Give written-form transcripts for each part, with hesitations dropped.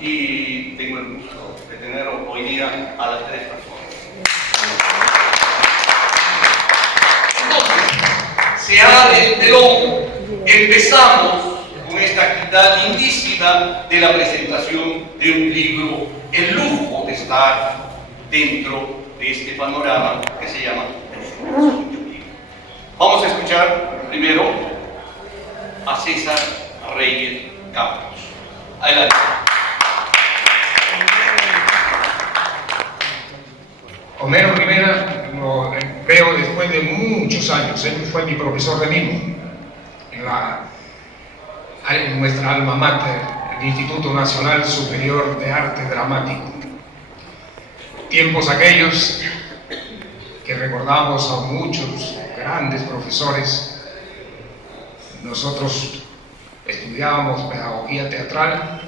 y tengo el gusto de tener hoy día a las tres personas. Entonces, se abre el telón, empezamos con esta actividad lindísima de la presentación de un libro, el lujo de estar dentro de este panorama que se llama el. Vamos a escuchar primero a César Reyes Campos. Adelante. Homero Rivera lo veo después de muchos años. Él fue mi profesor de mimo en nuestra alma mater, el Instituto Nacional Superior de Arte Dramático. Tiempos aquellos que recordamos a muchos grandes profesores. Nosotros estudiábamos pedagogía teatral,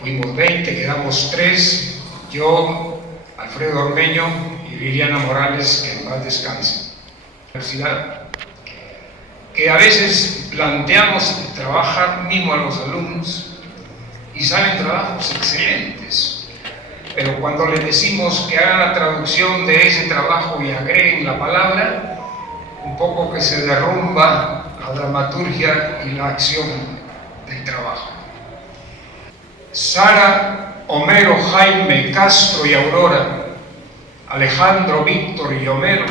fuimos 20, quedamos 3, yo, Alfredo Ormeño y Liliana Morales, que en paz descanse. Universidad, que a veces planteamos trabajar mimo a los alumnos y salen trabajos excelentes, pero cuando les decimos que hagan la traducción de ese trabajo y agreguen la palabra, un poco que se derrumba la dramaturgia y la acción del trabajo. Sara, Homero, Jaime, Castro y Aurora, Alejandro, Víctor y Homero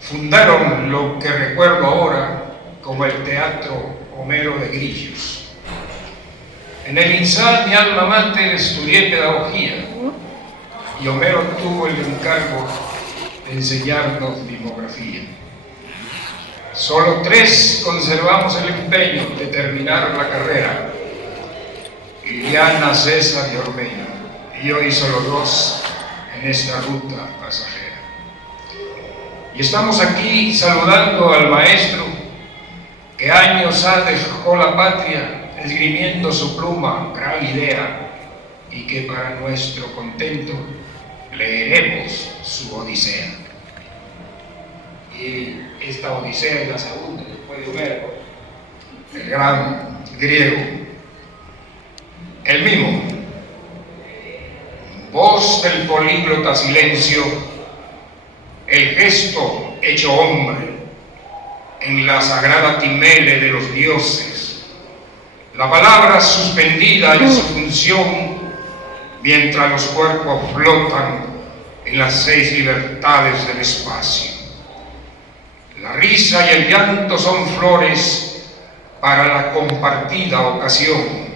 fundaron lo que recuerdo ahora como el Teatro Homero de Grillos. En el INSAL, mi alma mater, estudié pedagogía y Homero tuvo el encargo de enseñarnos mimografía. Solo 3 conservamos el empeño de terminar la carrera: Liliana, César y Ormeño, y hoy solo 2 en esta ruta pasajera. Y estamos aquí saludando al maestro que años ha dejado la patria esgrimiendo su pluma, gran idea, y que para nuestro contento leeremos su Odisea. Y esta Odisea es la segunda, después de Homero, el gran griego. El mimo, voz del políglota silencio, el gesto hecho hombre en la sagrada timele de los dioses, la palabra suspendida en su función mientras los cuerpos flotan en las 6 libertades del espacio. La risa y el llanto son flores para la compartida ocasión,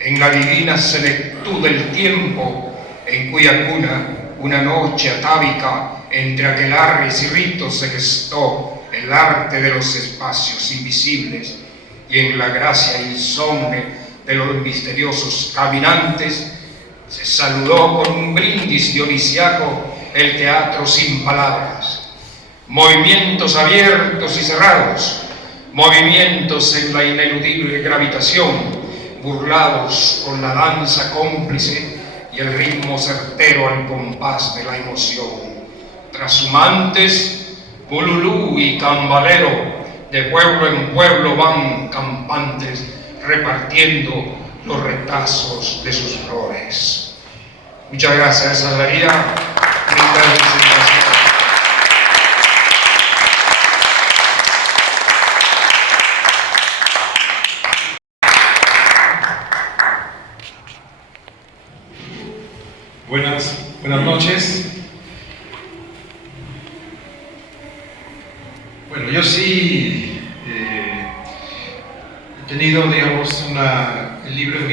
en la divina senectud del tiempo, en cuya cuna una noche atávica entre aquelarres y ritos se gestó el arte de los espacios invisibles, y en la gracia insomne de los misteriosos caminantes se saludó con un brindis dionisiaco el teatro sin palabras. Movimientos abiertos y cerrados, movimientos en la ineludible gravitación, burlados con la danza cómplice y el ritmo certero al compás de la emoción. Trashumantes, bululú y cambalero, de pueblo en pueblo van campantes repartiendo los retazos de sus flores. Muchas gracias, esa sería mi presentación. Buenas noches. Bueno, yo sí he tenido, digamos, el libro en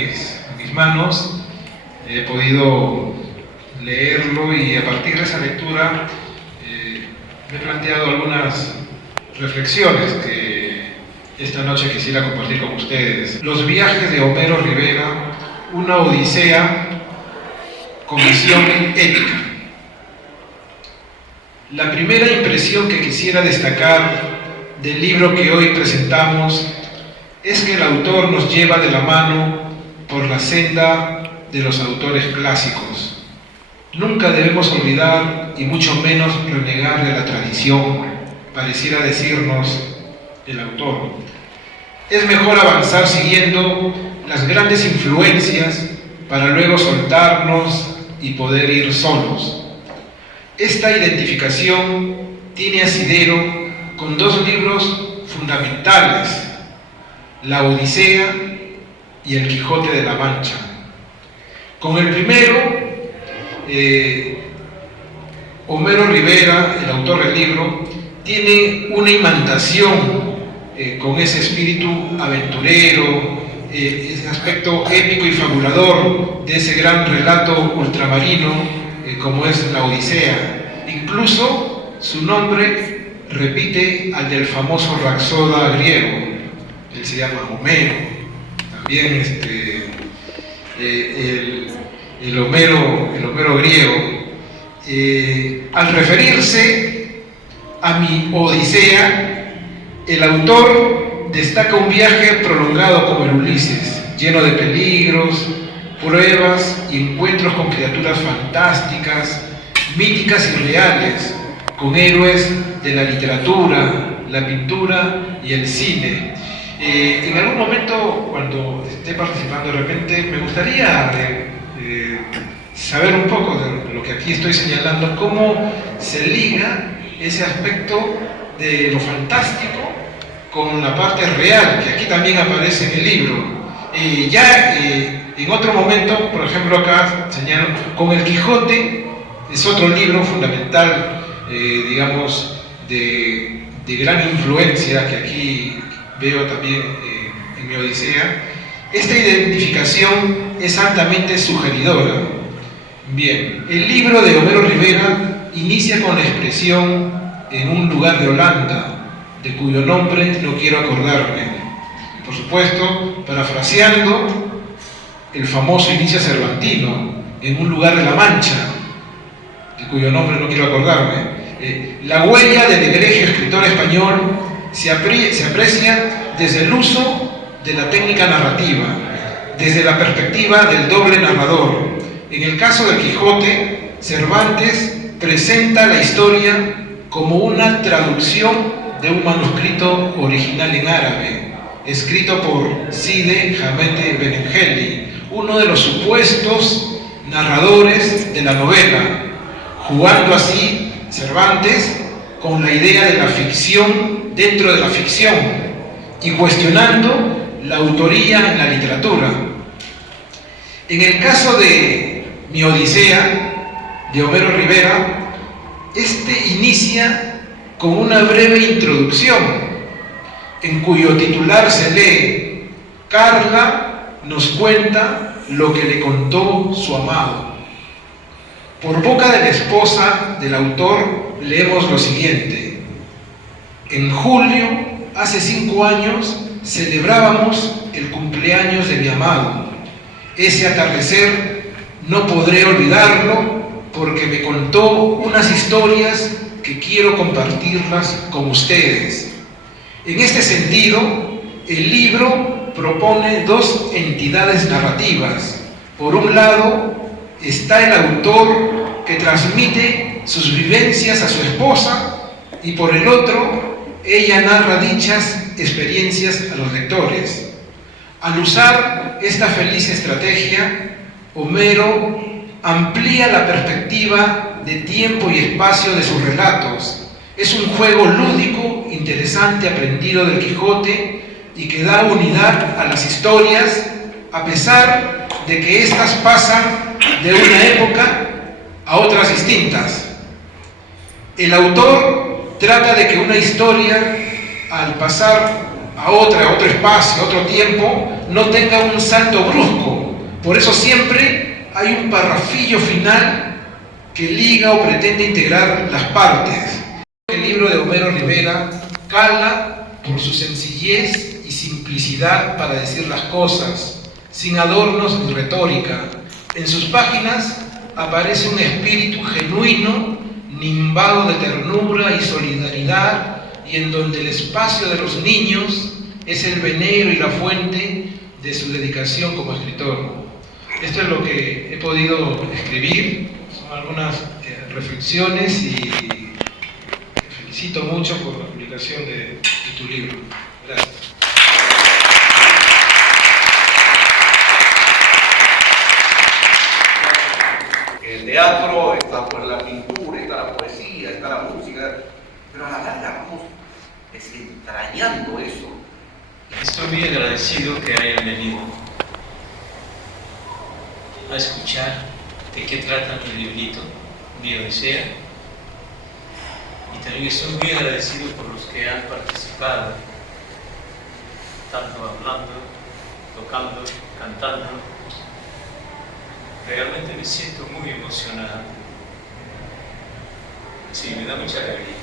mis manos, he podido leerlo y a partir de esa lectura me he planteado algunas reflexiones que esta noche quisiera compartir con ustedes. Los viajes de Homero Rivera, una odisea con visión ética. La primera impresión que quisiera destacar del libro que hoy presentamos es que el autor nos lleva de la mano por la senda de los autores clásicos. Nunca debemos olvidar y mucho menos renegar de la tradición, pareciera decirnos el autor. es mejor avanzar siguiendo las grandes influencias para luego soltarnos y poder ir solos. Esta identificación tiene asidero con dos libros fundamentales, La Odisea y El Quijote de la Mancha. Con el primero, Homero Rivera, el autor del libro, tiene una imantación con ese espíritu aventurero, ese aspecto épico y fabulador de ese gran relato ultramarino como es la Odisea. Incluso su nombre repite al del famoso Rapsoda griego. Él se llama Homero. También el Homero griego. Al referirse a mi Odisea, el autor destaca un viaje prolongado como el Ulises, lleno de peligros, pruebas y encuentros con criaturas fantásticas, míticas y reales, con héroes de la literatura, la pintura y el cine. En algún momento, cuando esté participando de repente, me gustaría saber un poco de lo que aquí estoy señalando, cómo se liga ese aspecto de lo fantástico con la parte real, que aquí también aparece en el libro. En otro momento, por ejemplo acá señalo, con El Quijote, es otro libro fundamental, digamos, de gran influencia, que aquí veo también en mi Odisea. Esta identificación es altamente sugeridora. Bien, el libro de Homero Rivera inicia con la expresión "en un lugar de Holanda", de cuyo nombre no quiero acordarme. Por supuesto, parafraseando el famoso inicio cervantino, "en un lugar de la Mancha", de cuyo nombre no quiero acordarme. La huella del egregio escritor español se aprecia desde el uso de la técnica narrativa, desde la perspectiva del doble narrador. En el caso del Quijote, Cervantes presenta la historia como una traducción de un manuscrito original en árabe, escrito por Cide Hamete Benengeli, uno de los supuestos narradores de la novela, jugando así Cervantes con la idea de la ficción dentro de la ficción y cuestionando la autoría en la literatura. En el caso de mi Odisea, de Homero Rivera, inicia con una breve introducción, en cuyo titular se lee: Carla nos cuenta lo que le contó su amado. Por boca de la esposa del autor leemos lo siguiente: en julio, hace 5 años, celebrábamos el cumpleaños de mi amado. Ese atardecer no podré olvidarlo porque me contó unas historias que quiero compartirlas con ustedes. En este sentido, el libro propone dos entidades narrativas. Por un lado, está el autor que transmite sus vivencias a su esposa, y por el otro, ella narra dichas experiencias a los lectores. Al usar esta feliz estrategia, Homero amplía la perspectiva de tiempo y espacio de sus relatos. Es un juego lúdico, interesante, aprendido del Quijote, y que da unidad a las historias, a pesar de que éstas pasan de una época a otras distintas. El autor trata de que una historia, al pasar a otro espacio, a otro tiempo, no tenga un salto brusco. Por eso siempre hay un parrafillo final que liga o pretende integrar las partes. El libro de Homero Rivera cala por su sencillez y simplicidad para decir las cosas, sin adornos ni retórica. En sus páginas aparece un espíritu genuino, nimbado de ternura y solidaridad, y en donde el espacio de los niños es el venero y la fuente de su dedicación como escritor. Esto es lo que he podido escribir, son algunas reflexiones, y te felicito mucho por la publicación de tu libro. Gracias. teatro, está pues la pintura, está la poesía, está la música, pero a la larga vamos desentrañando eso. Estoy muy agradecido que hayan venido a escuchar de qué trata mi librito, mi Odisea. Y también estoy muy agradecido por los que han participado, tanto hablando, tocando, cantando. Realmente me siento muy emocionado. Sí, me da mucha alegría.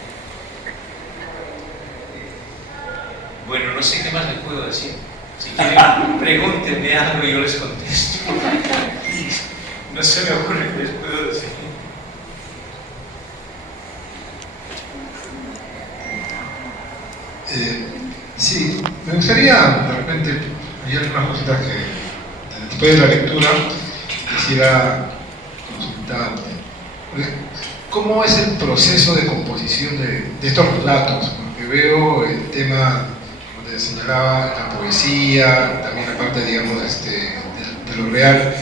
Bueno, no sé qué más les puedo decir. Si quieren, pregúntenme algo y yo les contesto. No se me ocurre qué les puedo decir. Sí, me gustaría, de repente, hay algunas cositas que después de la lectura quisiera consultarte. ¿Cómo es el proceso de composición de estos relatos? Porque veo el tema, como te señalaba, la poesía, también la parte, digamos, de lo real,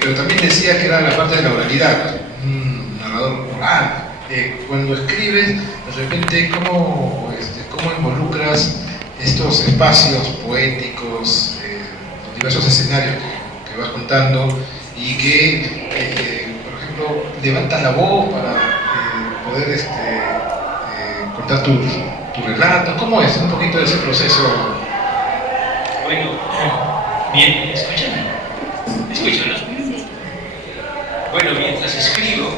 pero también decía que era la parte de la oralidad, un narrador oral. Cuando escribes, de repente, ¿cómo involucras estos espacios poéticos, los diversos escenarios que vas contando y que, por ejemplo, levantas la voz para poder contar tu relato? ¿Cómo es un poquito de ese proceso? Bueno, bien, escúchame. ¿Escuchan? Bueno, mientras escribo,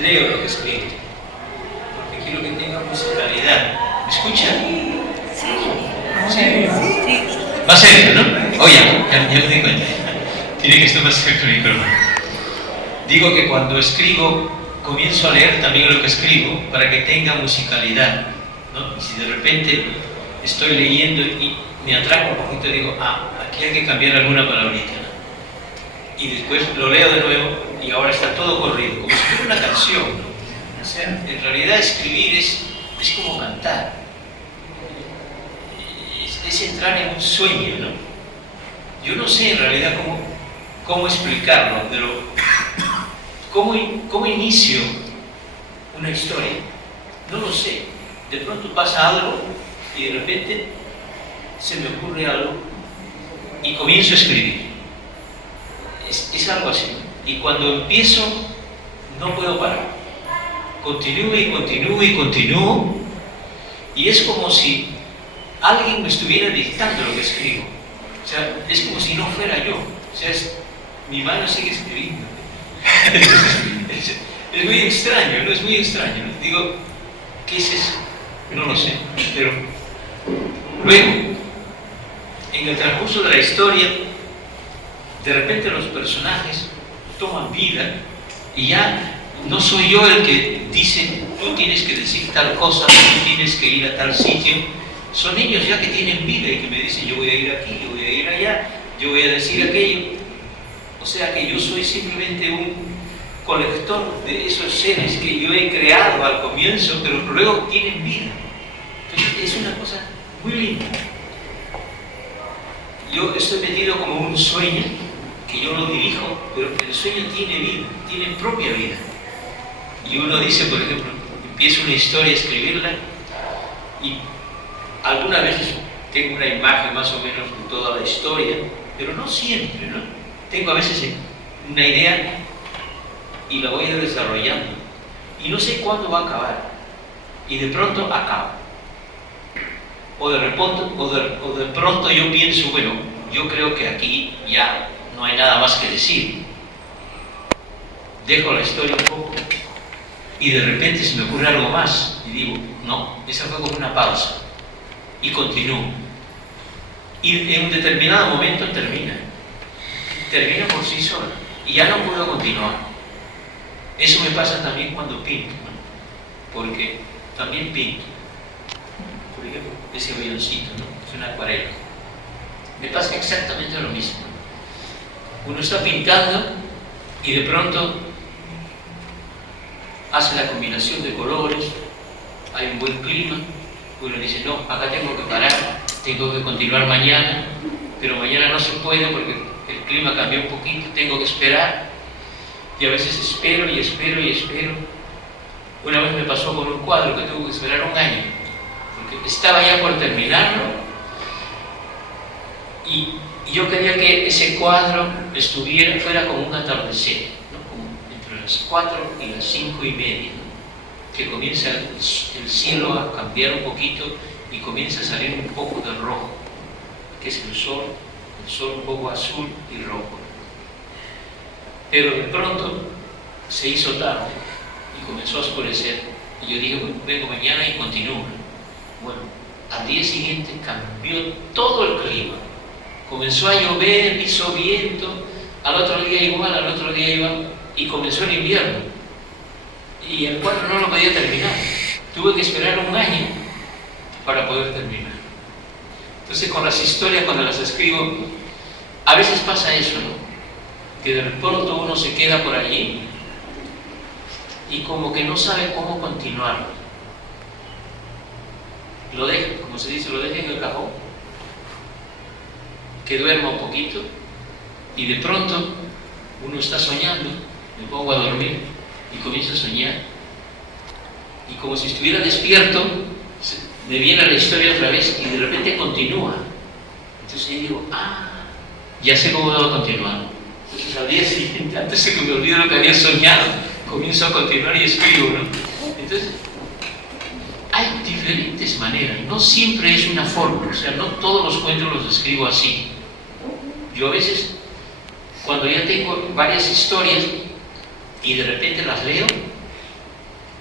leo lo que escribo, porque quiero que tenga musicalidad. ¿Me escuchan? Sí. Más cerca, ¿no? Oye, ya me di cuenta. Tiene que estar más cerca el micrófono. Digo que cuando escribo, comienzo a leer también lo que escribo para que tenga musicalidad, ¿no? Y si de repente estoy leyendo y me atraco un poquito y digo, aquí hay que cambiar alguna palabrita, ¿no? Y después lo leo de nuevo y ahora está todo corrido, como si fuera una canción, ¿no? O sea, en realidad escribir es como cantar, es entrar en un sueño, ¿no? Yo no sé en realidad cómo explicarlo, pero ¿cómo inicio una historia? No lo sé. De pronto pasa algo y de repente se me ocurre algo y comienzo a escribir. Es algo así. Y cuando empiezo, no puedo parar. Continúo y continúo y continúo. Y es como si alguien me estuviera dictando lo que escribo. O sea, es como si no fuera yo. O sea, mi mano sigue escribiendo. Es muy extraño, ¿no? Es muy extraño, ¿no? Digo, ¿qué es eso? No lo sé. Pero luego, en el transcurso de la historia, de repente los personajes toman vida y ya no soy yo el que dice, tú tienes que decir tal cosa, tú tienes que ir a tal sitio. Son ellos ya que tienen vida y que me dicen, yo voy a ir aquí, yo voy a ir allá, yo voy a decir aquello. O sea que yo soy simplemente un colector de esos seres que yo he creado al comienzo, pero luego tienen vida. Entonces es una cosa muy linda. Yo estoy metido como un sueño, que yo lo dirijo, pero que el sueño tiene vida, tiene propia vida. Y uno dice, por ejemplo, empiezo una historia a escribirla y algunas veces tengo una imagen más o menos de toda la historia, pero no siempre, ¿no? Tengo a veces una idea y la voy a ir desarrollando y no sé cuándo va a acabar y de pronto acaba. O de pronto yo pienso, bueno, yo creo que aquí ya no hay nada más que decir. Dejo la historia un poco y de repente se me ocurre algo más y digo, no, esa fue como una pausa y continúo. Y en un determinado momento termina por sí sola y ya no puedo continuar. Eso me pasa también cuando pinto, ¿no? Porque también pinto. Por ejemplo, ese avioncito, ¿no? Es una acuarela. Me pasa exactamente lo mismo. Uno está pintando y de pronto hace la combinación de colores, hay un buen clima, uno dice, no, acá tengo que parar, tengo que continuar mañana, pero mañana no se puede porque el clima cambió un poquito, tengo que esperar. Y a veces espero y espero y espero. Una vez me pasó con un cuadro que tuve que esperar un año, porque estaba ya por terminarlo, y yo quería que ese cuadro fuera como un atardecer, ¿no? Como entre las 4 y las 5:30, ¿no? Que comienza el cielo a cambiar un poquito y comienza a salir un poco de rojo, que es el sol un poco azul y rojo. Pero de pronto se hizo tarde y comenzó a oscurecer, y yo dije, bueno, vengo mañana y continúo. Bueno, al día siguiente cambió todo el clima, comenzó a llover, hizo viento, al otro día igual, al otro día igual, y comenzó el invierno, y el cuadro no lo podía terminar, tuve que esperar un año para poder terminar. Entonces, con las historias, cuando las escribo, a veces pasa eso, ¿no? Que de pronto uno se queda por allí y como que no sabe cómo continuar. Lo deja, como se dice, lo deja en el cajón, que duerma un poquito, y de pronto uno está soñando, me pongo a dormir y comienzo a soñar, y como si estuviera despierto, me viene la historia otra vez y de repente continúa. Entonces yo digo, ya sé cómo debo continuar. Entonces al día siguiente, antes de que me olvide lo que había soñado, comienzo a continuar y escribo, ¿no? Entonces, hay diferentes maneras, no siempre es una fórmula, o sea, no todos los cuentos los escribo así. Yo a veces, cuando ya tengo varias historias y de repente las leo,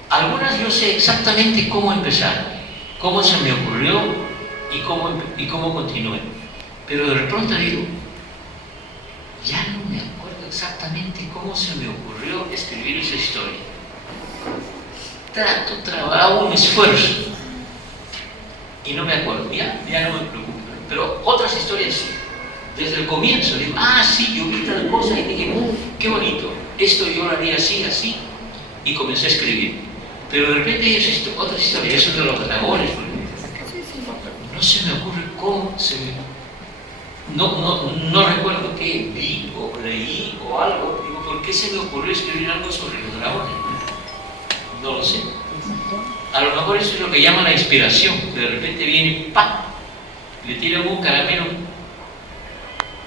algunas yo sé exactamente cómo empezar, cómo se me ocurrió y cómo continué. Pero de pronto digo, ya no me acuerdo exactamente cómo se me ocurrió escribir esa historia. Hago un esfuerzo y no me acuerdo, ya no me preocupo. Pero otras historias sí. Desde el comienzo digo, sí, yo vi tal cosa y dije, qué bonito, esto yo lo haría así, así, y comencé a escribir. Pero de repente es otra historia, eso es de los Patagones, no se me ocurre cómo se me... No recuerdo qué vi o leí o algo. Digo, ¿por qué se me ocurrió escribir algo sobre los dragones? No lo sé. A lo mejor eso es lo que llama la inspiración. De repente viene, ¡pam! Le tiran un caramelo.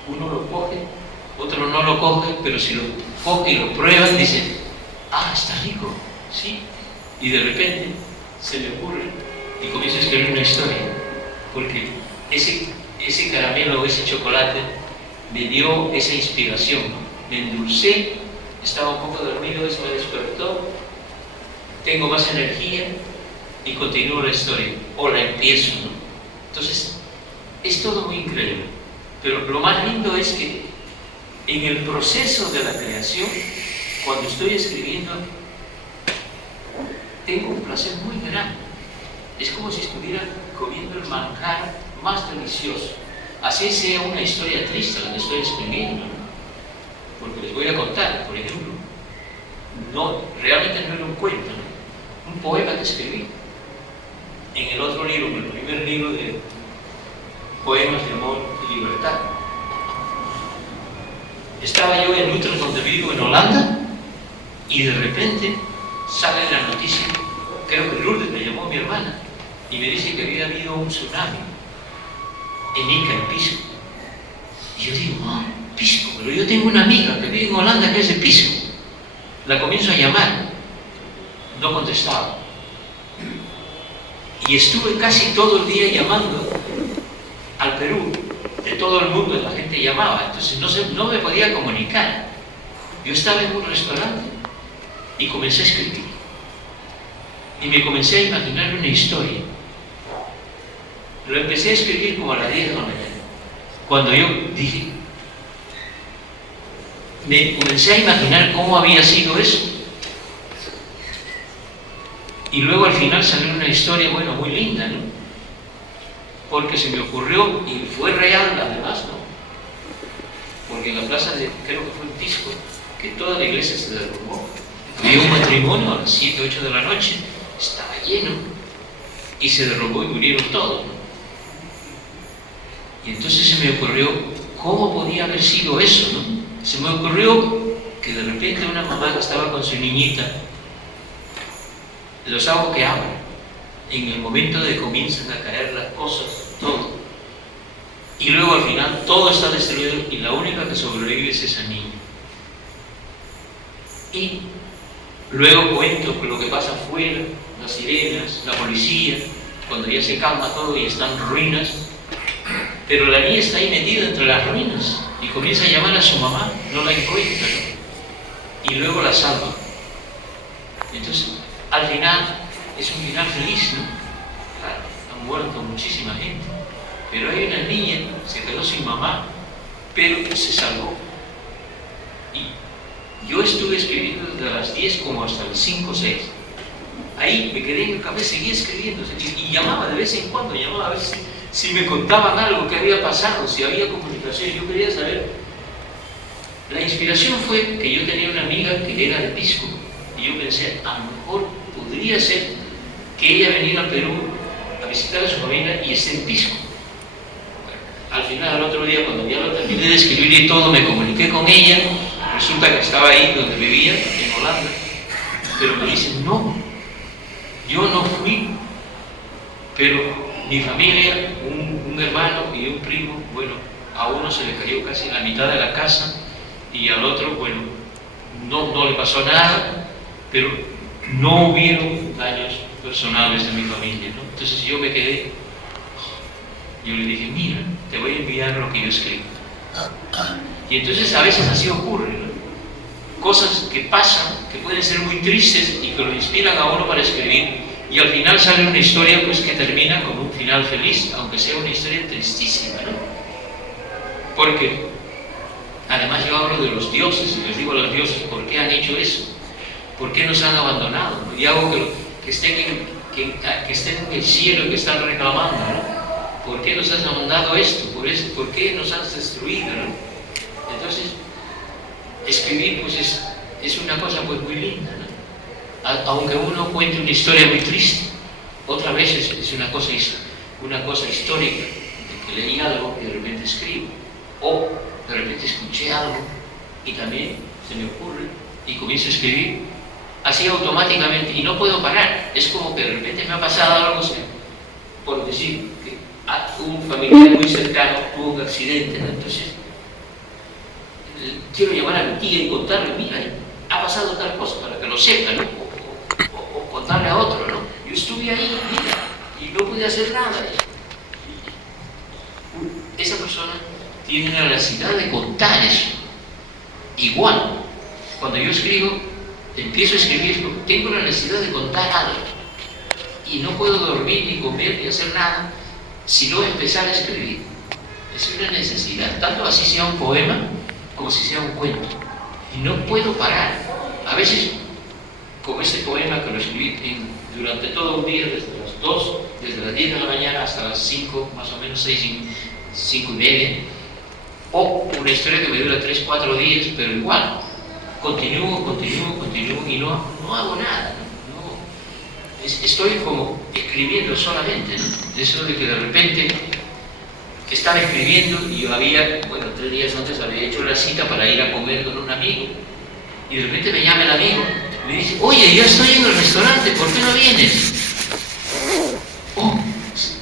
Uno lo coge, otro no lo coge, pero si lo coge y lo prueba, dice, está rico, sí. Y de repente se le ocurre y comienza a escribir una historia. Porque ese caramelo o ese chocolate me dio esa inspiración, me endulcé, estaba un poco dormido, eso me despertó, tengo más energía y continúo la historia, o la empiezo, ¿no? Entonces, es todo muy increíble, pero lo más lindo es que en el proceso de la creación, cuando estoy escribiendo, tengo un placer muy grande, es como si estuviera comiendo el manjar más delicioso, así sea una historia triste la que estoy escribiendo, ¿no? Porque les voy a contar, por ejemplo, realmente no era un cuento, ¿no? Un poema que escribí en el otro libro, en el primer libro de poemas de amor y libertad. Estaba yo en Utrecht, donde vivo, en Holanda, y de repente sale la noticia, creo que Lourdes me llamó mi hermana, y me dice que había habido un tsunami en Ica, en Pisco. Y yo digo, Pisco, pero yo tengo una amiga que vive en Holanda que es de Pisco. La comienzo a llamar, no contestaba. Y estuve casi todo el día llamando al Perú, de todo el mundo, la gente llamaba, entonces no me podía comunicar. Yo estaba en un restaurante y comencé a escribir. Y me comencé a imaginar una historia. Lo empecé a escribir como a las 10 de la mañana. Cuando yo dije, me comencé a imaginar cómo había sido eso. Y luego al final salió una historia, bueno, muy linda, ¿no? Porque se me ocurrió, y fue real además, ¿no? Porque en la plaza de, creo que fue en Pisco, que toda la iglesia se derrumbó. Había un matrimonio a las 7, 8 de la noche, estaba lleno, y se derrumbó y murieron todos, ¿no? Y entonces se me ocurrió, ¿cómo podía haber sido eso, no? Se me ocurrió que de repente una mamá que estaba con su niñita, los hago que abran, en el momento de que comienzan a caer las cosas, todo. Y luego al final todo está destruido y la única que sobrevive es esa niña. Y luego cuento lo que pasa afuera, las sirenas, la policía, cuando ya se calma todo y están ruinas, pero la niña está ahí metida entre las ruinas y comienza a llamar a su mamá, no la encuentra, ¿no? Y luego la salva. Entonces, al final, es un final feliz, ¿no? Claro, han muerto muchísima gente, pero hay una niña, se quedó sin mamá, pero se salvó. Y yo estuve escribiendo desde las 10 como hasta las 5 o 6. Ahí me quedé en el café, seguía escribiendo, y llamaba de vez en cuando, llamaba a ver si me contaban algo que había pasado, si había comunicación. Yo quería saber. La inspiración fue que yo tenía una amiga que era de Pisco, y yo pensé, a lo mejor podría ser que ella venía al Perú a visitar a su familia y esté en Pisco. Al final, al otro día, cuando ya lo terminé de escribir y todo, me comuniqué con ella. Resulta que estaba ahí donde vivía, en Holanda, pero me dicen, no, yo no fui, pero mi familia, un hermano y un primo, bueno, a uno se le cayó casi la mitad de la casa y al otro, bueno, no le pasó nada, pero no hubieron daños personales en mi familia, ¿no? Entonces yo me quedé, yo le dije, mira, te voy a enviar lo que yo escribo. Y entonces a veces así ocurre, ¿no? Cosas que pasan, que pueden ser muy tristes y que lo inspiran a uno para escribir, y al final sale una historia pues que termina con un final feliz, aunque sea una historia tristísima, ¿no? Porque además yo hablo de los dioses y les digo a los dioses, ¿por qué han hecho eso? ¿Por qué nos han abandonado? Y hago que estén en el cielo y que están reclamando, ¿no? ¿Por qué nos has mandado esto? ¿Por qué nos has destruido, ¿no? Entonces, escribir pues es una cosa pues muy linda, ¿no? Aunque uno cuente una historia muy triste, otra vez es una cosa histórica, de que leí algo y de repente escribo, o de repente escuché algo y también se me ocurre y comienzo a escribir así automáticamente y no puedo parar. Es como que de repente me ha pasado algo, por decir que un familiar muy cercano tuvo un accidente, ¿no? Entonces quiero llamar a mi tía y contarle, mira, ha pasado tal cosa, para que lo sepa, ¿no? O contarle a otro, ¿no? Yo estuve ahí, mira, y no pude hacer nada. Esa persona tiene la necesidad de contar eso. Igual, cuando yo escribo, empiezo a escribir, tengo la necesidad de contar algo. Y no puedo dormir, ni comer, ni hacer nada, sino empezar a escribir. Es una necesidad, tanto así sea un poema, como si sea un cuento. Y no puedo parar. A veces, como este poema que lo escribí durante todo un día, desde las 10 de la mañana hasta las 5, más o menos 5 y media, o una historia que me dura 3, 4 días, pero igual, continúo y no hago nada, ¿no? Estoy como escribiendo solamente, ¿no? Eso de que de repente estaba escribiendo y yo había, 3 días antes había hecho la cita para ir a comer con un amigo, y de repente me llama el amigo, me dice, oye, ya estoy en el restaurante, ¿por qué no vienes? Oh,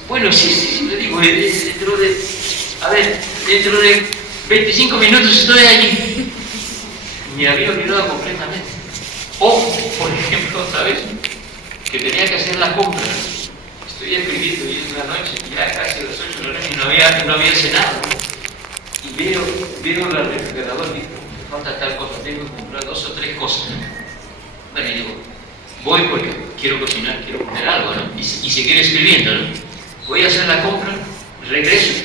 bueno, sí, le digo, dentro de 25 minutos estoy allí. Me había olvidado completamente. O, por ejemplo, otra vez, que tenía que hacer la compra. Estoy escribiendo y es la noche, ya casi a las 8 de la noche, y no había cenado. Y veo el refrigerador y digo, me falta tal cosa, tengo que comprar 2 o 3 cosas. Bueno, y digo, voy porque quiero cocinar, quiero comer algo, ¿no? Y seguir escribiendo, ¿no? Voy a hacer la compra, regreso,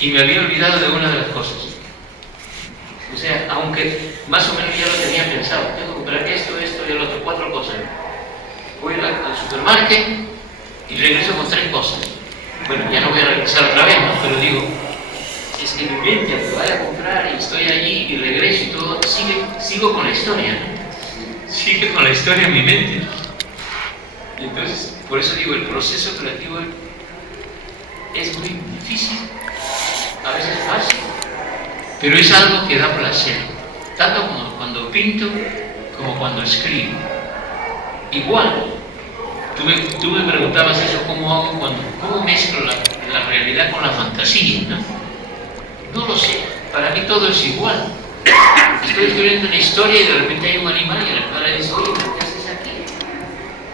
y me había olvidado de una de las cosas. O sea, aunque más o menos ya lo tenía pensado, tengo que comprar esto y el otro, 4 cosas. Voy al supermercado y regreso con 3 cosas. Bueno, ya no voy a regresar otra vez, ¿no? Pero digo, es que mi mente, aunque vaya a comprar y estoy allí y regreso y todo, sigo con la historia, ¿no? Sigue con la historia en mi mente. Y entonces, por eso digo, el proceso creativo es muy difícil, a veces es fácil, pero es algo que da placer, tanto como cuando pinto como cuando escribo. Igual, tú me preguntabas eso, ¿cómo mezclo la realidad con la fantasía? No lo sé, para mí todo es igual. Estoy escribiendo una historia y de repente hay un animal y el animal le dice, oye, ¿qué haces aquí?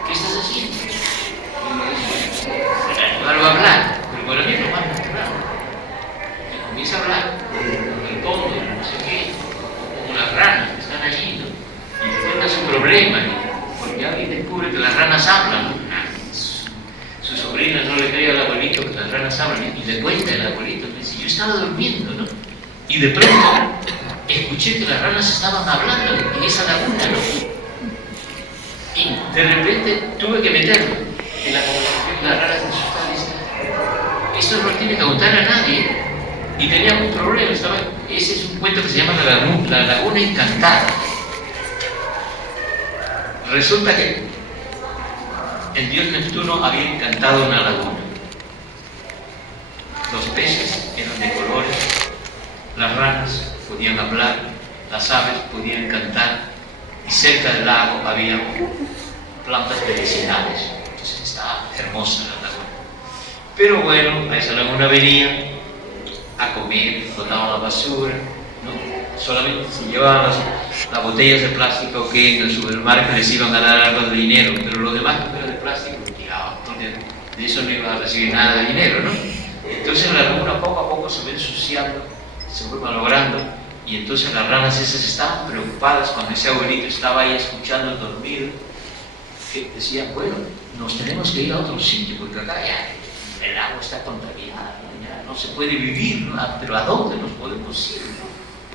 ¿Qué estás haciendo? Y el animal va a hablar, pero para mí es lo más natural. Y comienza a hablar con el cóndor, no sé qué, como las ranas que están allí, ¿no? Y le cuenta su problema, porque alguien descubre que las ranas hablan, ¿no? Su sobrina no le cree al abuelito que las ranas hablan, y le cuenta el abuelito, le dice, yo estaba durmiendo, ¿no? Y de pronto escuché que las ranas estaban hablando en esa laguna, ¿no? Y de repente tuve que meterme en la conversación de las ranas asustadas. Dice, esto no tiene que contar a nadie. Y tenía un problema, ese es un cuento que se llama La Laguna Encantada. Resulta que el dios Neptuno había encantado una laguna. Los peces eran de colores, las ranas podían hablar, las aves podían cantar, y cerca del lago había plantas medicinales. Entonces estaba hermosa la laguna. Pero bueno, a esa laguna venía a comer, botaban la basura, ¿no? Solamente se llevaban las botellas de plástico que en el supermercado les iban a dar algo de dinero, pero lo demás que era de plástico lo tiraban, porque de eso no iban a recibir nada de dinero, ¿no? Entonces la laguna poco a poco se va ensuciando, se fue malogrando, y entonces las ranas esas estaban preocupadas cuando ese abuelito estaba ahí escuchando dormido, que decían, bueno, nos tenemos que ir a otro sitio, porque acá ya el agua está contaminada, ¿no? Ya no se puede vivir, ¿no? Pero ¿a dónde nos podemos ir?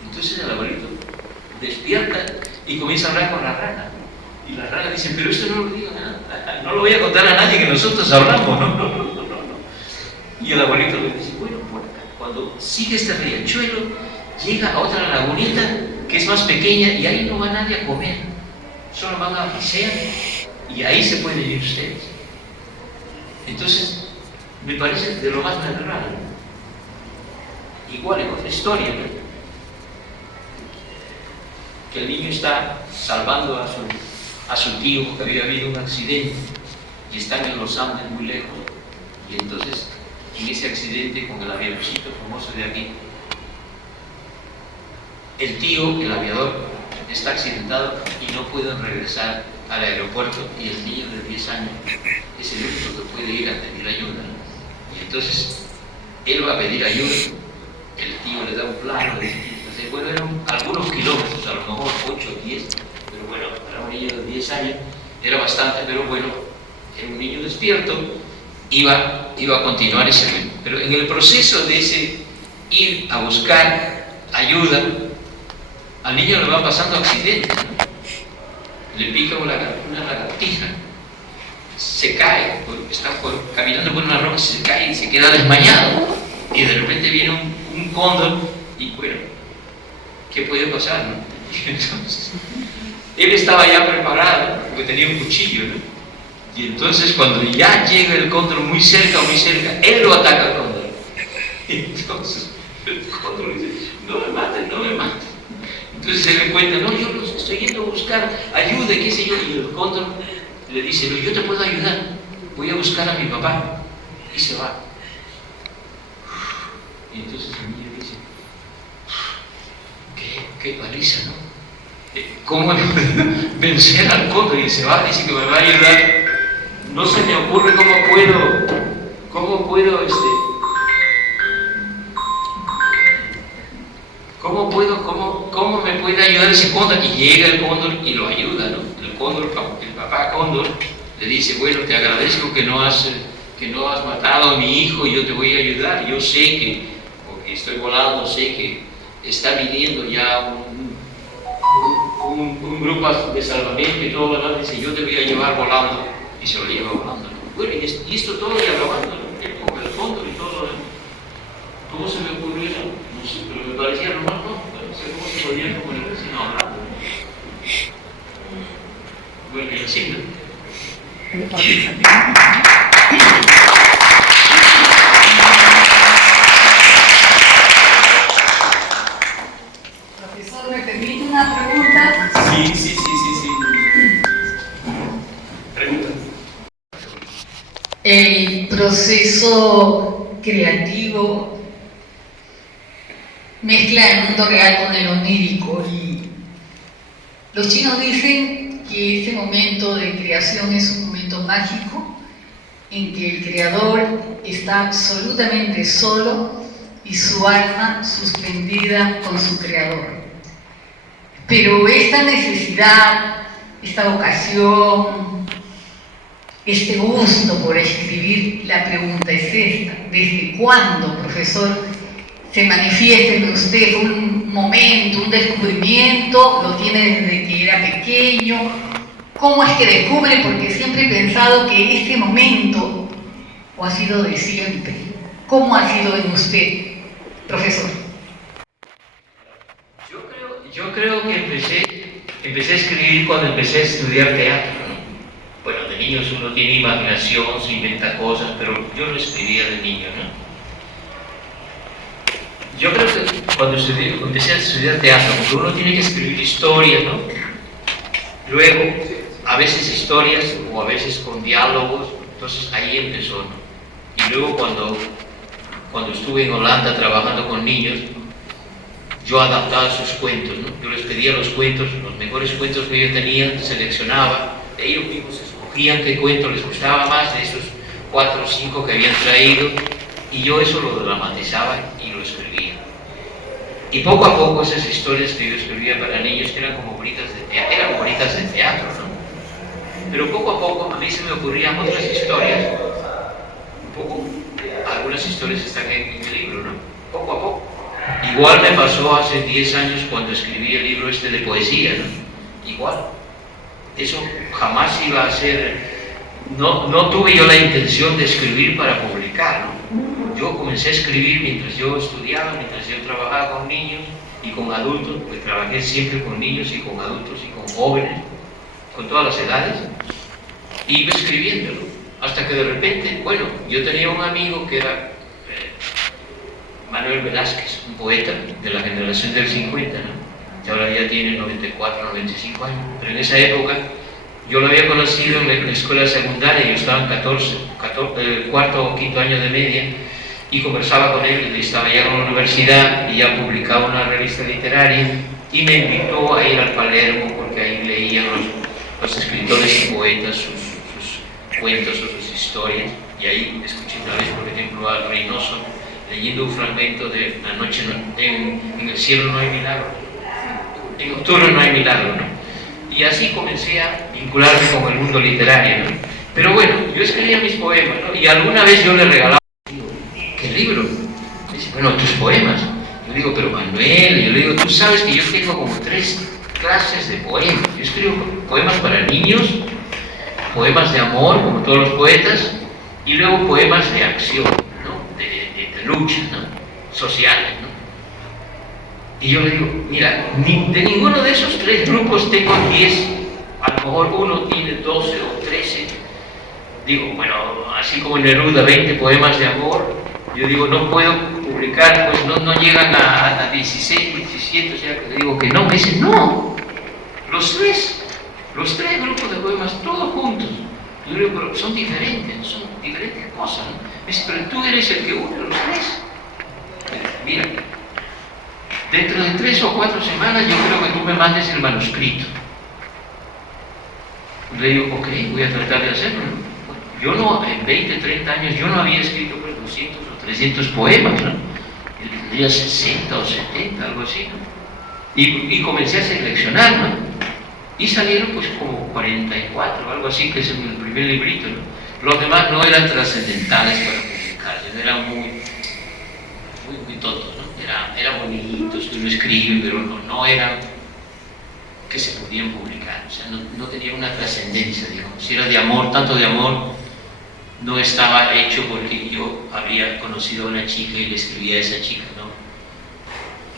Entonces el abuelito despierta y comienza a hablar con la rana. Y las ranas dicen, pero esto no lo digo nada, no lo voy a contar a nadie que nosotros hablamos, no. Y el abuelito le dice, bueno, por acá, cuando sigue este riachuelo, llega a otra lagunita que es más pequeña y ahí no va nadie a comer, solo van a pasear y ahí se pueden ir ustedes. Entonces, me parece de lo más natural. Igual en otra historia, ¿no? Que el niño está salvando a su tío, que había habido un accidente y están en los Andes muy lejos, y entonces en ese accidente con el avioncito famoso de aquí, el tío, el aviador, está accidentado y no pueden regresar al aeropuerto, y el niño de 10 años es el único que puede ir a pedir ayuda. Y entonces él va a pedir ayuda, el tío le da un plano, le dice, bueno, eran algunos kilómetros, a lo mejor 8 o 10, pero bueno, para un niño de 10 años era bastante, pero bueno, era un niño despierto, iba a continuar ese ritmo. Pero en el proceso de ese ir a buscar ayuda, al niño le van pasando accidentes, ¿no? Le pica una lagartija, se cae, está caminando por una roca, se cae y se queda desmayado, y de repente viene un cóndor y bueno, ¿qué puede pasar, no? Y entonces, él estaba ya preparado, porque tenía un cuchillo, ¿no? Y entonces cuando ya llega el cóndor muy cerca, él lo ataca al cóndor. Y entonces el cóndor dice, no me maten. Entonces él le cuenta, no, yo los estoy yendo a buscar ayuda, qué sé yo. Y el cóndor le dice, yo te puedo ayudar, voy a buscar a mi papá. Y se va. Y entonces el niño dice, qué paliza, ¿no? ¿Cómo vencer al cóndor? Y se va, dice que me va a ayudar. No se me ocurre cómo me puede ayudar ese cóndor. Y llega el cóndor y lo ayuda, ¿no? El papá cóndor le dice, bueno, te agradezco que no has matado a mi hijo, y yo te voy a ayudar. Yo sé que, porque estoy volando, sé que está viniendo ya un grupo de salvamento y todo lo demás. Dice, yo te voy a llevar volando. Y se lo lleva volando, ¿no? Bueno, y esto todo dialogando, ¿no? Con el cóndor y todo lo demás. ¿Cómo se me ocurrió eso? No sé, pero me parecía normal, ¿no? No sé cómo se podía como el vecino hablando, ¿no? Bueno, y así, ¿no? El proceso creativo mezcla el mundo real con el onírico, y los chinos dicen que este momento de creación es un momento mágico en que el creador está absolutamente solo y su alma suspendida con su creador. Pero esta necesidad, esta vocación, este gusto por escribir, la pregunta es esta: ¿desde cuándo, profesor, se manifiesta en usted un momento, un descubrimiento? ¿Lo tiene desde que era pequeño? ¿Cómo es que descubre? Porque siempre he pensado que ese momento, ¿o ha sido de siempre? ¿Cómo ha sido en usted, profesor? Yo creo que empecé a escribir cuando empecé a estudiar teatro, ¿no? Bueno, de niños uno tiene imaginación, se inventa cosas, pero yo no escribía de niño, ¿no? Yo creo que cuando empecé a estudiar teatro, porque uno tiene que escribir historias, ¿no? Luego, a veces historias o a veces con diálogos, entonces ahí empezó, ¿no? Y luego cuando estuve en Holanda trabajando con niños, yo adaptaba sus cuentos, ¿no? Yo les pedía los cuentos, los mejores cuentos que ellos tenían, seleccionaba, ellos mismos escogían qué cuento les gustaba más de esos 4 o 5 que habían traído, y yo eso lo dramatizaba y lo escribía. Y poco a poco esas historias que yo escribía para niños, que eran como bonitas de teatro, ¿no? Pero poco a poco a mí se me ocurrían otras historias, algunas historias están en el libro, ¿no? Poco a poco. Igual me pasó hace 10 años cuando escribí el libro este de poesía, ¿no? Igual. Eso jamás iba a ser... No tuve yo la intención de escribir para publicar, ¿no? Yo comencé a escribir mientras yo estudiaba, mientras yo trabajaba con niños y con adultos, porque trabajé siempre con niños y con adultos y con jóvenes, con todas las edades, y iba escribiéndolo. Hasta que de repente, bueno, yo tenía un amigo que era Manuel Velázquez, un poeta de la generación del 50, ¿no? Que ahora ya tiene 94, 95 años, pero en esa época yo lo había conocido en la escuela secundaria, yo estaba en cuarto o quinto año de media, y conversaba con él, y estaba ya en la universidad y ya publicaba una revista literaria, y me invitó a ir al Palermo porque ahí leían los escritores y poetas sus cuentos o sus historias, y ahí escuché una vez, por ejemplo, a Reynoso leyendo un fragmento de La noche en el cielo no hay milagro, en octubre no hay milagro, ¿no? Y así comencé a vincularme con el mundo literario, ¿no? Pero bueno, yo escribía mis poemas, ¿no? Y alguna vez yo le regalaba, ¿qué libro? Me dice, bueno, tus poemas. Yo digo, pero Manuel, yo le digo, tú sabes que yo tengo como 3 clases de poemas. Yo escribo poemas para niños, poemas de amor, como todos los poetas, y luego poemas de acción, ¿no? De lucha, ¿no? Sociales, ¿no? Y yo le digo, mira, de ninguno de esos 3 grupos tengo 10, a lo mejor uno tiene 12 o 13. Digo, bueno, así como Neruda, 20 poemas de amor, yo digo, no puedo publicar, pues no llegan a 16, 17, o sea, que digo que no. Me dicen, no, los tres grupos de poemas, todos juntos. Yo digo, pero son diferentes cosas, ¿no? Me dice, pero tú eres el que une los 3. Mira, dentro de 3 o 4 semanas yo creo que tú me mandes el manuscrito. Le digo, ok, voy a tratar de hacerlo, ¿no? Yo no, en 20, 30 años, yo no había escrito pues 200 o 300 poemas, ¿no? Yo tendría 60 o 70, algo así, ¿no? Y comencé a seleccionar, ¿no? Y salieron pues como 44, algo así, que es el primer librito, ¿no? Los demás no eran trascendentales para publicar, eran muy tontos, ¿no? Eran bonitos, que uno escribe, pero no eran que se podían publicar, o sea, no tenían una trascendencia, digamos. Si era de amor, tanto de amor, no estaba hecho porque yo había conocido a una chica y le escribía a esa chica, ¿no?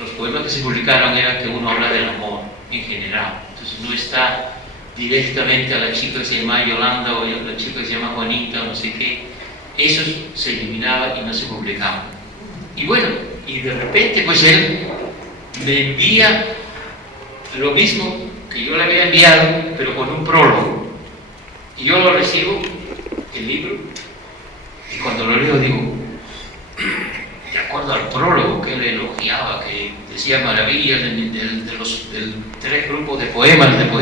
Los poemas que se publicaron eran que uno habla del amor en general, entonces no está directamente a la chica que se llama Yolanda o a la chica que se llama Juanita o no sé qué. Eso se eliminaba y no se publicaba. Y bueno, y de repente pues él me envía lo mismo que yo le había enviado, pero con un prólogo. Y yo lo recibo, el libro, Y cuando lo leo digo, de acuerdo al prólogo que él elogiaba, que decía maravillas del 3 grupos de poemas, yo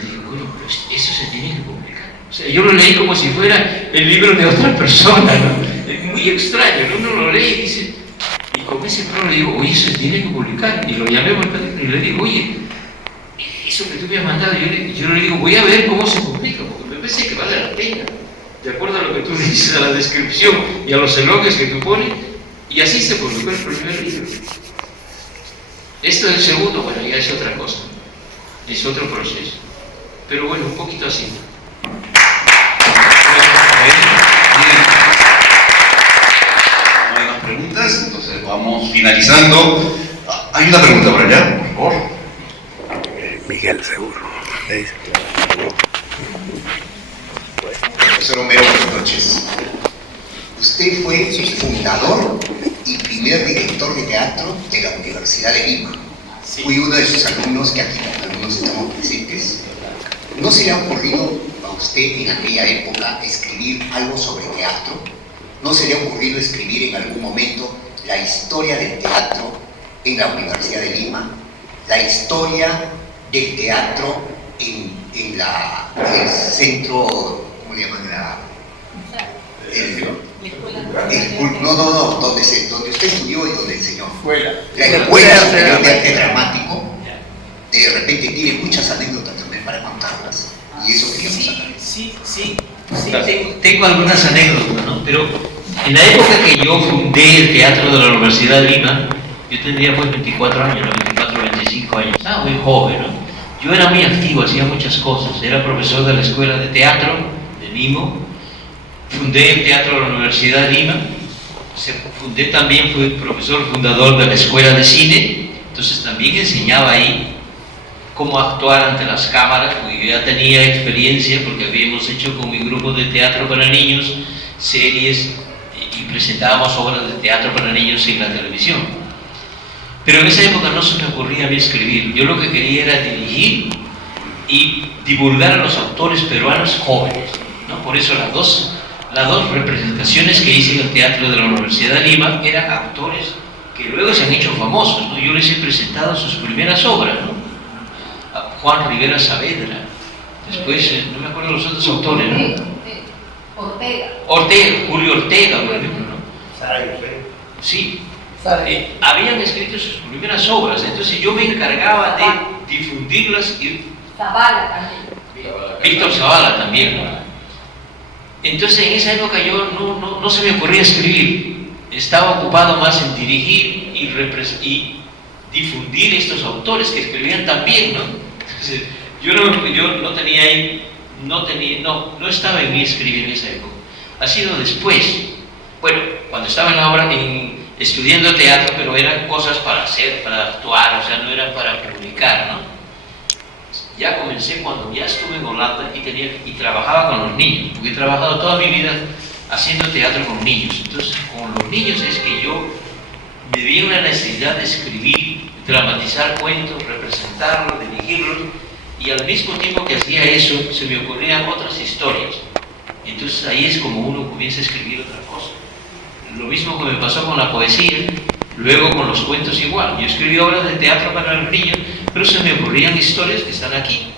dije, bueno, pues eso se tiene que publicar. O sea, yo lo leí como si fuera el libro de otra persona, ¿no? Es muy extraño, ¿no? Uno lo lee y dice, y con ese prólogo digo, oye, eso se tiene que publicar. Y lo llamé y le digo, oye, eso que tú me has mandado, yo le digo, voy a ver cómo se publica, porque me parece que vale la pena, de acuerdo a lo que tú dices, a la descripción y a los elogios que tú pones, y así se publicó el primer libro. Esto del segundo, bueno, ya es otra cosa, es otro proceso, pero bueno, un poquito así. No hay más preguntas, entonces vamos finalizando. Hay una pregunta por allá, por favor. Miguel, seguro. Profesor Homero, buenas noches. Usted fue el fundador y primer director de teatro de la Universidad de Lima. Sí. Fui uno de sus alumnos, que aquí algunos estamos presentes. ¿No se le ha ocurrido a usted en aquella época escribir algo sobre teatro? ¿No se le ha ocurrido escribir en algún momento la historia del teatro en la Universidad de Lima? La historia del teatro en el centro, ¿cómo le llaman? Donde usted estudió y donde enseñó. La Escuela Superior de Arte Dramático. De repente tiene muchas anécdotas también para contarlas. Y eso queríamos saber. Sí, tengo algunas anécdotas, ¿no? Pero en la época que yo fundé el teatro de la Universidad de Lima, yo tendría pues 24 años, ¿no? 24, 25 años, estaba muy joven, ¿no? Yo era muy activo, hacía muchas cosas, era profesor de la Escuela de Teatro de Lima, fundé el teatro de la Universidad de Lima, fundé también, fui profesor fundador de la Escuela de Cine, entonces también enseñaba ahí cómo actuar ante las cámaras, porque yo ya tenía experiencia, porque habíamos hecho con mi grupo de teatro para niños series y presentábamos obras de teatro para niños en la televisión. Pero en esa época no se me ocurría a mí escribir, yo lo que quería era dirigir y divulgar a los autores peruanos jóvenes, ¿no? Por eso las dos representaciones que hice en el teatro de la Universidad de Lima eran actores que luego se han hecho famosos, ¿no? Yo les he presentado sus primeras obras, ¿no? A Juan Rivera Saavedra, después no me acuerdo los otros autores, ¿no? Julio Ortega, por ejemplo, ¿no? Sí. Habían escrito sus primeras obras, entonces yo me encargaba de difundirlas y Zavala también. Víctor Zavala también, ¿no? Entonces en esa época yo no se me ocurría escribir, estaba ocupado más en dirigir y difundir estos autores que escribían tan bien, ¿no? Entonces, yo no estaba en mí escribir en esa época, ha sido después, bueno, cuando estaba en la obra, estudiando teatro, pero eran cosas para hacer, para actuar, o sea, no eran para publicar, ¿no? Ya comencé cuando ya estuve en Holanda y trabajaba con los niños, porque he trabajado toda mi vida haciendo teatro con niños. Entonces, con los niños es que yo me vi una necesidad de escribir, dramatizar cuentos, representarlos, dirigirlos, y al mismo tiempo que hacía eso, se me ocurrían otras historias. Entonces ahí es como uno comienza a escribir otra cosa. Lo mismo que me pasó con la poesía, luego con los cuentos igual. Yo escribí obras de teatro para los niños, pero se me ocurrían historias que están aquí.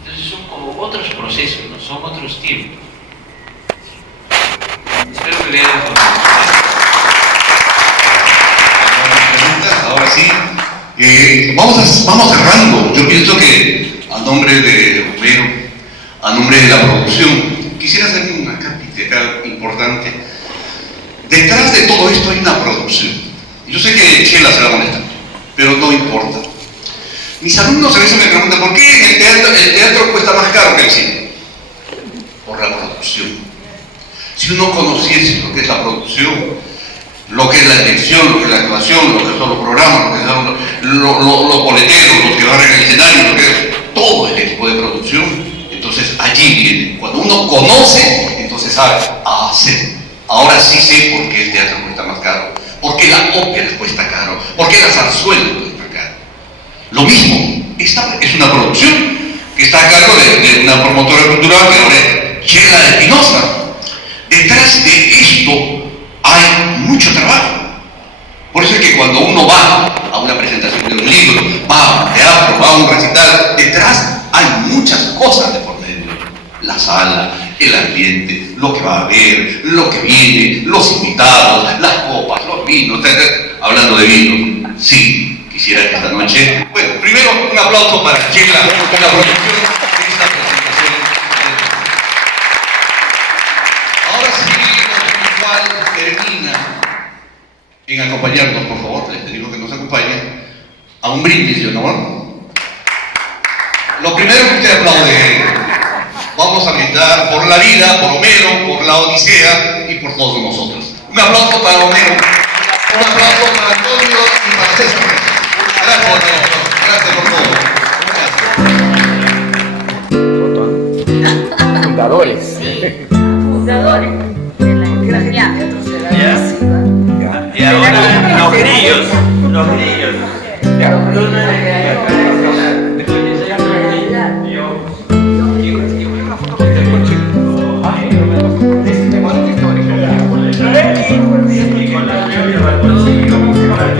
Entonces son como otros procesos, ¿no? Son otros tiempos. Espero que lean Preguntas, ahora sí. Vamos cerrando. Yo pienso que a nombre de Homero, a nombre de la producción, quisiera hacer una crítica importante. Detrás de todo esto hay una producción. Yo sé que Chela se va a molestar, pero no importa. Mis alumnos a veces me preguntan, ¿por qué el teatro cuesta más caro que el cine? Por la producción. Si uno conociese lo que es la producción, lo que es la dirección, lo que es la actuación, lo que son los programas, lo que son los boleteros, los que van en el escenario, lo que es todo el equipo de producción, entonces allí viene. Cuando uno conoce, entonces sabe, sí. Ahora sí sé por qué el teatro cuesta más caro, por qué la ópera cuesta caro, por qué la zarzuela cuesta caro. Lo mismo, esta es una producción que está a cargo de una promotora cultural que ahora es Chela de Espinosa. Detrás de esto hay mucho trabajo. Por eso es que cuando uno va a una presentación de un libro, va a un teatro, va a un recital, detrás hay muchas cosas de por medio. La sala, el ambiente, lo que va a haber, lo que viene, los invitados, las copas, los vinos, etc. Hablando de vino, sí, quisiera que esta noche... Bueno, primero un aplauso para Chela, la producción de esta presentación. Ahora sí, lo cual termina en acompañarnos, por favor, les pedimos que nos acompañen a un brindis de honor. Lo primero que usted aplaude, vamos a brindar por la vida, por Homero, por la Odisea y por todos nosotros. Un aplauso para Homero, un aplauso para Antonio y para César. Gracias, gracias por todo. Fundadores. Fundadores de la universidad. Y ahora los grillos.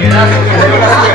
Gracias.